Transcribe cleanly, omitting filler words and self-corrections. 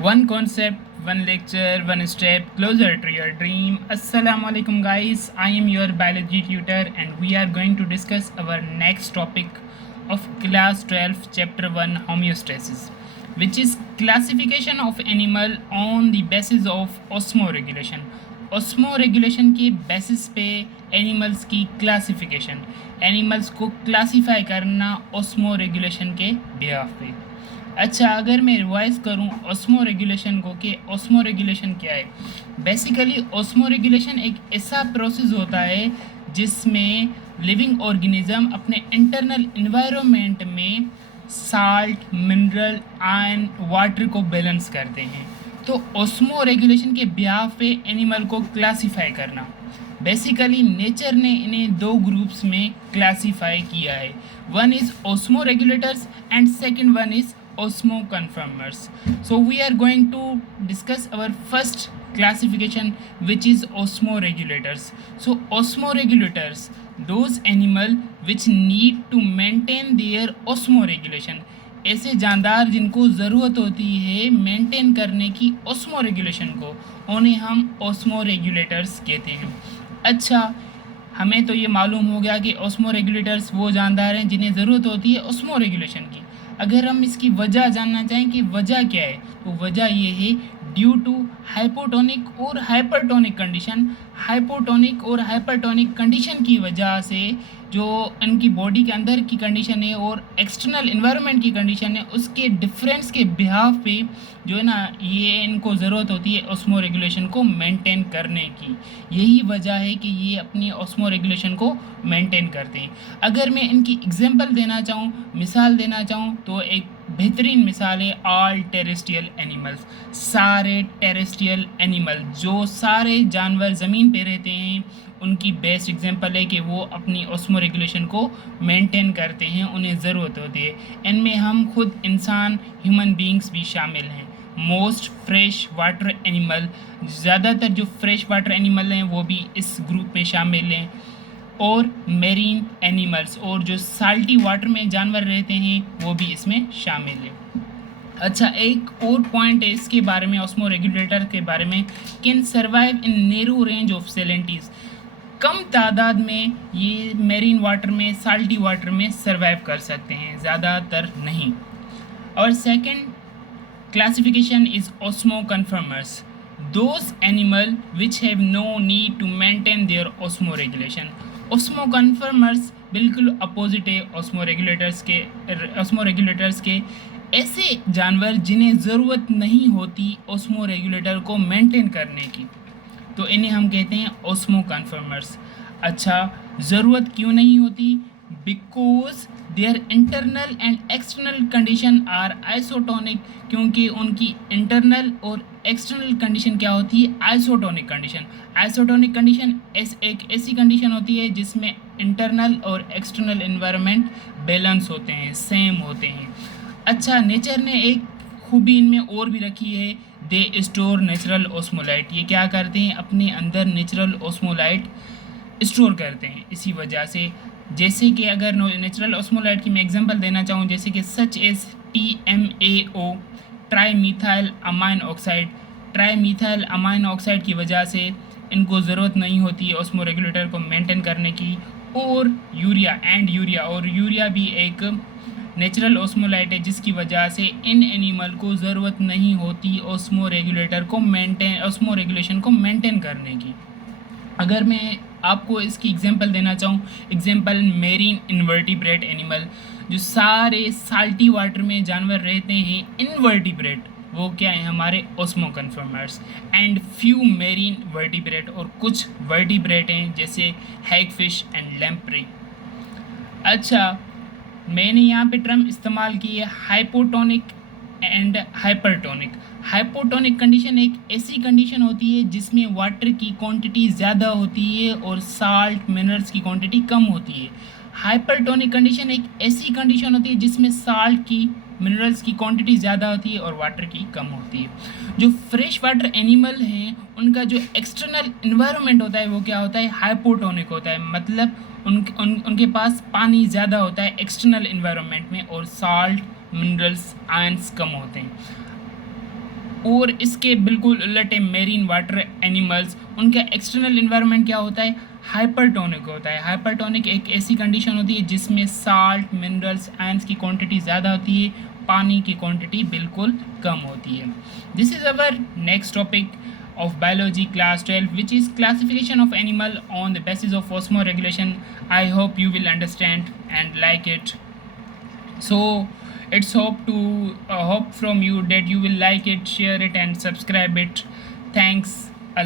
One concept, one lecture, one step closer to your dream. Assalamu alaikum guys. I am your biology tutor and we are going to discuss our next topic of class 12 chapter 1 homeostasis, which is classification of animal on the basis of osmoregulation. Osmoregulation के basis पे animals की classification, animals को classify करना osmoregulation के behalf पे। अच्छा, अगर मैं रिवाइज करूं ऑस्मो रेगुलेशन को कि ऑस्मो रेगुलेशन क्या है। बेसिकली ऑस्मो रेगुलेशन एक ऐसा प्रोसेस होता है जिसमें लिविंग ऑर्गेनिज्म अपने इंटरनल इन्वायरमेंट में साल्ट, मिनरल, आयरन, वाटर को बैलेंस करते हैं। तो ऑस्मो रेगुलेशन के बिहाफ पे एनिमल को क्लासीफाई करना, बेसिकली नेचर ने इन्हें दो ग्रुप्स में क्लासीफाई किया है। One is osmo regulators and second one is osmo conformers. So we are going to discuss our first classification, which is osmoregulators. So osmoregulators, those animal which need to maintain their osmoregulation, ऐसे जानदार जिनको ज़रूरत होती है maintain करने की osmo regulation को, उन्हें हम ऑस्मो रेगुलेटर्स कहते हैं। अच्छा, हमें तो ये मालूम हो गया कि ऑस्मो रेगुलेटर्स वो जानदार हैं जिन्हें ज़रूरत होती है ऑस्मो रेगुलेशन की। अगर हम इसकी वजह जानना चाहें कि वजह क्या है, तो वजह ये है ड्यू टू हाइपोटोनिक और हाइपरटोनिक कंडीशन। हाइपोटोनिक और हाइपरटोनिक कंडीशन की वजह से जो इनकी बॉडी के अंदर की कंडीशन है और एक्सटर्नल इन्वायरमेंट की कंडीशन है, उसके डिफरेंस के बिहाफ पे जो है ना, ये इनको ज़रूरत होती है ऑस्मो रेगुलेशन को मेंटेन करने की। यही वजह है कि ये अपनी ऑस्मो रेगुलेशन को मेंटेन करते हैं। अगर मैं इनकी एग्जांपल देना चाहूँ, मिसाल देना चाहूँ, तो एक बेहतरीन मिसाल है ऑल टेरेस्ट्रियल एनिमल्स। सारे टेरेस्ट्रियल एनिमल, जो सारे जानवर ज़मीन पे रहते हैं, उनकी बेस्ट एग्जांपल है कि वो अपनी ऑस्मो रेगुलेशन को मेंटेन करते हैं, उन्हें ज़रूरत होती है। इनमें हम खुद इंसान, ह्यूमन बींग्स भी शामिल हैं। मोस्ट फ्रेश वाटर एनिमल, ज़्यादातर जो फ्रेश वाटर एनिमल हैं वो भी इस ग्रुप में शामिल हैं, और मेरीन एनिमल्स, और जो साल्टी वाटर में जानवर रहते हैं वो भी इसमें शामिल है। अच्छा, एक और पॉइंट है इसके बारे में, ऑस्मो रेगुलेटर के बारे में, can survive in narrow range of salinities. कम तादाद में ये मेरीन वाटर में, साल्टी वाटर में सर्वाइव कर सकते हैं, ज़्यादातर नहीं। और second classification is osmoconformers, those animal which have no need to maintain their osmoregulation. osmoconformers बिल्कुल अपोजिट है osmoregulators के। ऐसे जानवर जिन्हें ज़रूरत नहीं होती ऑस्मो रेगुलेटर को मेंटेन करने की, तो इन्हें हम कहते हैं osmoconformers। अच्छा, ज़रूरत क्यों नहीं होती? Because there internal and external condition are isotonic, क्योंकि उनकी इंटरनल और एक्सटर्नल कंडीशन क्या होती है? Isotonic condition. आइसोटोनिक कंडीशन एक ऐसी कंडीशन होती है जिसमें इंटरनल और एक्सटर्नल इन्वायरमेंट बैलेंस होते हैं, सेम होते हैं। अच्छा, नेचर ने एक खूबी इनमें और भी रखी है, दे स्टोर नेचुरल ओस्मोलाइट। ये क्या करते हैं? अपने अंदर नेचुरल ओस्मोलाइट स्टोर करते हैं। इसी वजह से, जैसे कि अगर नेचुरल ऑस्मोलाइट की मैं एग्जांपल देना चाहूँ, जैसे कि such as TMAO, tri methyl amine oxide. Tri methyl amine oxide की वजह से इनको ज़रूरत नहीं होती है ऑस्मो रेगुलेटर को मेंटेन करने की। और यूरिया भी एक नेचुरल ऑस्मोलाइट है, जिसकी वजह से इन एनिमल को ज़रूरत नहीं होती ऑस्मो रेगुलेशन को मेंटेन करने की। अगर मैं आपको इसकी एग्जांपल देना चाहूँ, एग्जांपल मेरीन इनवर्टिब्रेट एनिमल, जो सारे साल्टी वाटर में जानवर रहते हैं इनवर्टिब्रेट, वो क्या है? हमारे ऑस्मोकन्फर्मर्स। एंड फ्यू मेरीन वर्टिब्रेट, और कुछ वर्टिब्रेट हैं जैसे हैगफिश एंड लैम्प्रे। अच्छा, मैंने यहाँ पे टर्म इस्तेमाल की है hypotonic and hypertonic. Hypotonic condition एक ऐसी कंडीशन होती है जिसमें वाटर की क्वांटिटी ज़्यादा होती है और साल्ट, मिनरल्स की क्वांटिटी कम होती है। हाइपरटोनिक कंडीशन एक ऐसी कंडीशन होती है जिसमें साल्ट की, मिनरल्स की क्वांटिटी ज़्यादा होती है और वाटर की कम होती है। जो फ्रेश वाटर एनिमल हैं, उनका जो एक्सटर्नल इन्वायरमेंट होता है वो क्या होता है? हाइपोटोनिक होता है। मतलब उनके पास पानी ज़्यादा होता है एक्सटर्नल इन्वायरमेंट में, और साल्ट, मिनरल्स, आयंस कम होते हैं। और इसके बिल्कुल उलट है मेरीन वाटर एनिमल्स, उनका एक्सटर्नल इन्वायरमेंट क्या होता है, हाइपरटोनिक होता है। हाइपरटोनिक एक ऐसी कंडीशन होती है जिसमें साल्ट, मिनरल्स, आयंस की क्वांटिटी ज़्यादा होती है, पानी की क्वांटिटी बिल्कुल कम होती है। This is our next topic of biology class 12, which is classification of animal on the basis of osmoregulation. I hope you will understand and like it. So it's hope to hope from you that you will like it, share it and subscribe it. Thanks.